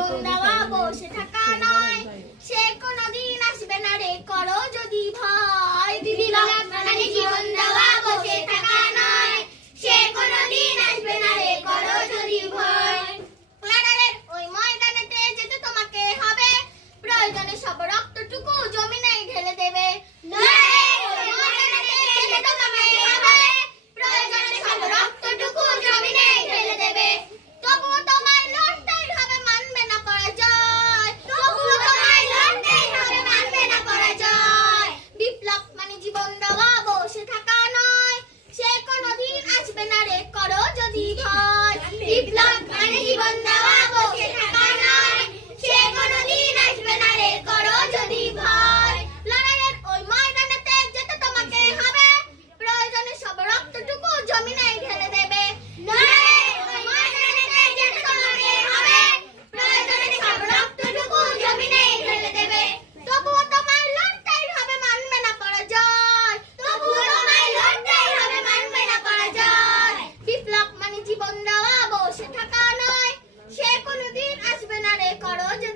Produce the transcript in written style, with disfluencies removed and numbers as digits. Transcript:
জীবন দেওয়া বসে থাকা নয়, সে কোনোদিন আসবে না রে করো যদি ভয়। দিদি বাবা প্রাণে জীবন দেওয়া